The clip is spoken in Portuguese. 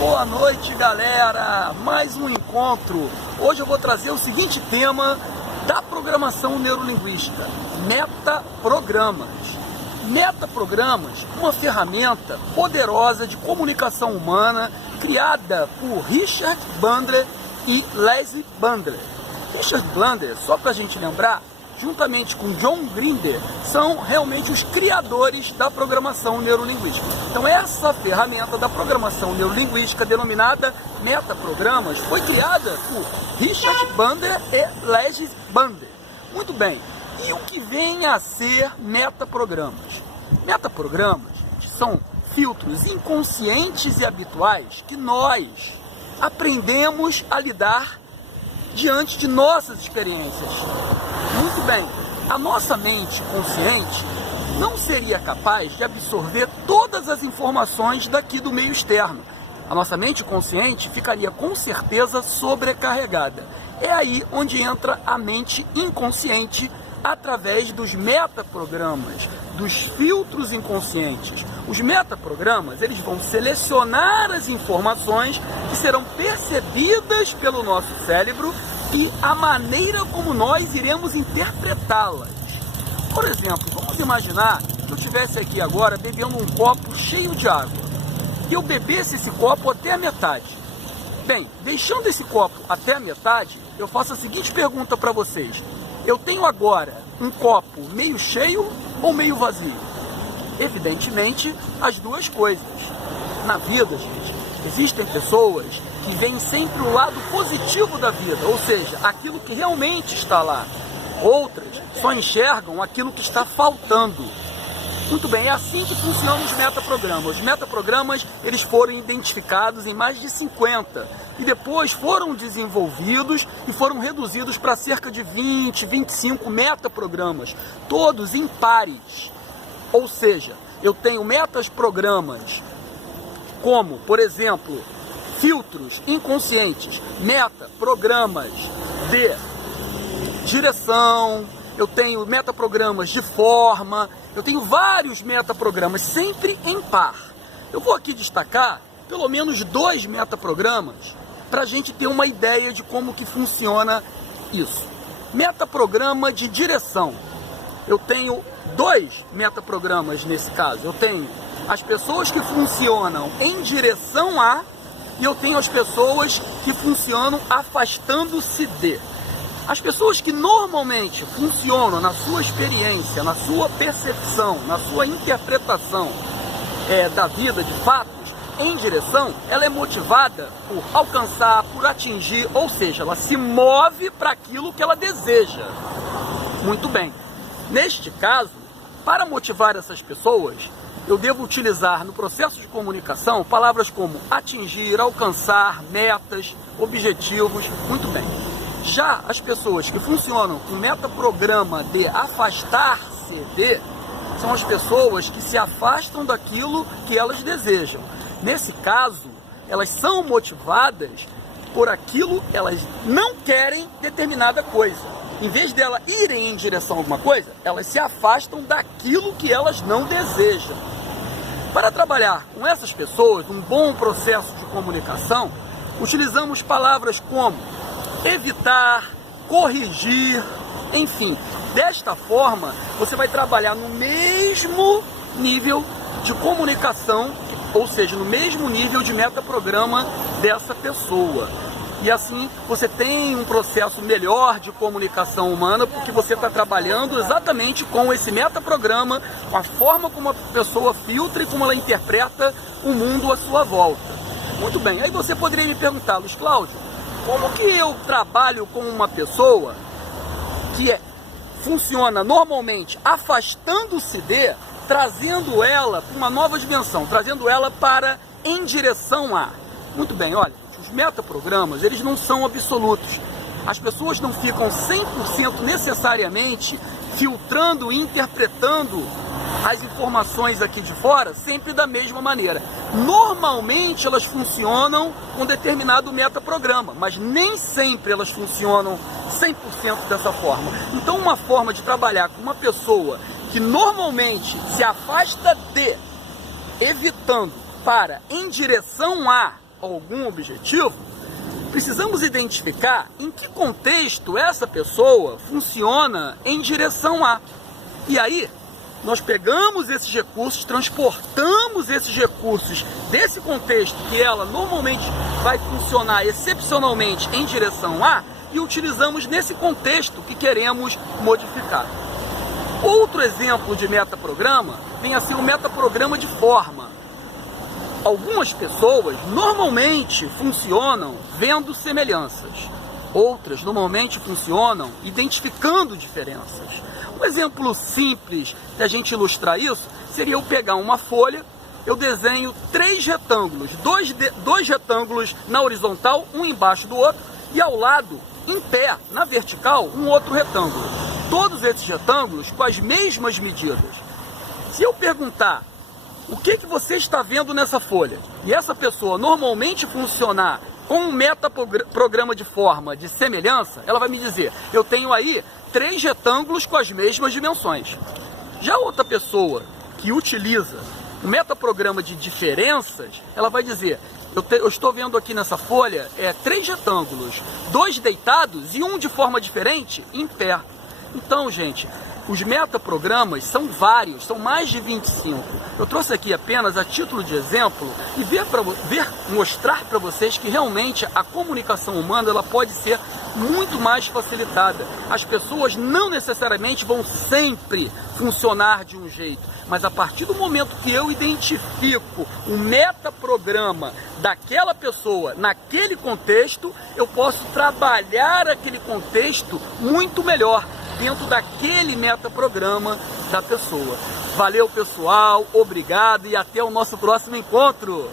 Boa noite, galera! Mais um encontro. Hoje eu vou trazer o seguinte tema da programação neurolinguística: metaprogramas. Metaprogramas, uma ferramenta poderosa de comunicação humana criada por Richard Bandler e Leslie Bandler. Richard Bandler, só para a gente lembrar, juntamente com John Grinder, são realmente os criadores da programação neurolinguística. Então essa ferramenta da programação neurolinguística, denominada metaprogramas, foi criada por Richard Bandler e Leslie Bandler. Muito bem, e o que vem a ser metaprogramas? Metaprogramas são filtros inconscientes e habituais que nós aprendemos a lidar diante de nossas experiências. Muito bem, a nossa mente consciente não seria capaz de absorver todas as informações daqui do meio externo. A nossa mente consciente ficaria com certeza sobrecarregada. É aí onde entra a mente inconsciente através dos metaprogramas, dos filtros inconscientes. Os metaprogramas, eles vão selecionar as informações que serão percebidas pelo nosso cérebro e a maneira como nós iremos interpretá-las. Por exemplo, vamos imaginar que eu estivesse aqui agora bebendo um copo cheio de água e eu bebesse esse copo até a metade. Bem, deixando esse copo até a metade, eu faço a seguinte pergunta para vocês: eu tenho agora um copo meio cheio ou meio vazio? Evidentemente, as duas coisas. Na vida, gente, existem pessoas que veem sempre o lado positivo da vida, ou seja, aquilo que realmente está lá. Outras só enxergam aquilo que está faltando. Muito bem, é assim que funcionam os metaprogramas. Os metaprogramas, eles foram identificados em mais de 50 e depois foram desenvolvidos e foram reduzidos para cerca de 20, 25 metaprogramas, todos impares. Ou seja, eu tenho metaprogramas como, por exemplo, filtros inconscientes, metaprogramas de direção, eu tenho metaprogramas de forma, eu tenho vários metaprogramas, sempre em par. Eu vou aqui destacar pelo menos 2 metaprogramas para a gente ter uma ideia de como que funciona isso. Metaprograma de direção. Eu tenho 2 metaprogramas nesse caso. Eu tenho as pessoas que funcionam em direção a e eu tenho as pessoas que funcionam afastando-se de. As pessoas que normalmente funcionam na sua experiência, na sua percepção, na sua interpretação da vida de fatos, em direção, ela é motivada por alcançar, por atingir, ou seja, ela se move para aquilo que ela deseja. Muito bem. Neste caso, para motivar essas pessoas, eu devo utilizar no processo de comunicação palavras como atingir, alcançar, metas, objetivos. Muito bem. Já as pessoas que funcionam com metaprograma de afastar-se de, são as pessoas que se afastam daquilo que elas desejam. Nesse caso, elas são motivadas por aquilo, elas não querem determinada coisa. Em vez delas irem em direção a alguma coisa, elas se afastam daquilo que elas não desejam. Para trabalhar com essas pessoas, um bom processo de comunicação, utilizamos palavras como evitar, corrigir, enfim. Desta forma, você vai trabalhar no mesmo nível de comunicação, ou seja, no mesmo nível de metaprograma dessa pessoa. E assim você tem um processo melhor de comunicação humana, porque você está trabalhando exatamente com esse metaprograma, com a forma como a pessoa filtra e como ela interpreta o mundo à sua volta. Muito bem, aí você poderia me perguntar: Luiz Cláudio, como que eu trabalho com uma pessoa que funciona normalmente afastando-se de, trazendo ela para uma nova dimensão, trazendo ela para em direção a? Muito bem, olha, os metaprogramas, eles não são absolutos. As pessoas não ficam 100% necessariamente filtrando e interpretando as informações aqui de fora sempre da mesma maneira. Normalmente elas funcionam com determinado metaprograma, mas nem sempre elas funcionam 100% dessa forma. Então uma forma de trabalhar com uma pessoa que normalmente se afasta de, evitando para em direção a, algum objetivo, precisamos identificar em que contexto essa pessoa funciona em direção a. E aí, nós pegamos esses recursos, transportamos esses recursos desse contexto que ela normalmente vai funcionar excepcionalmente em direção a e utilizamos nesse contexto que queremos modificar. Outro exemplo de metaprograma vem a ser o metaprograma de forma. Algumas pessoas normalmente funcionam vendo semelhanças, outras normalmente funcionam identificando diferenças. Um exemplo simples de a gente ilustrar isso seria eu pegar uma folha, eu desenho 3 retângulos, dois retângulos na horizontal, um embaixo do outro, e ao lado, em pé, na vertical, um outro retângulo. Todos esses retângulos com as mesmas medidas. Se eu perguntar o que você está vendo nessa folha, e essa pessoa normalmente funcionar com um metaprograma de forma de semelhança, ela vai me dizer, eu tenho aí 3 retângulos com as mesmas dimensões. Já outra pessoa que utiliza um metaprograma de diferenças, ela vai dizer, eu estou vendo aqui nessa folha 3 retângulos, 2 deitados e um de forma diferente em pé. Então, gente, os metaprogramas são vários, são mais de 25. Eu trouxe aqui apenas a título de exemplo e mostrar para vocês que realmente a comunicação humana ela pode ser muito mais facilitada. As pessoas não necessariamente vão sempre funcionar de um jeito, mas a partir do momento que eu identifico um metaprograma daquela pessoa naquele contexto, eu posso trabalhar aquele contexto muito melhor dentro daquele metaprograma da pessoa. Valeu, pessoal, obrigado e até o nosso próximo encontro!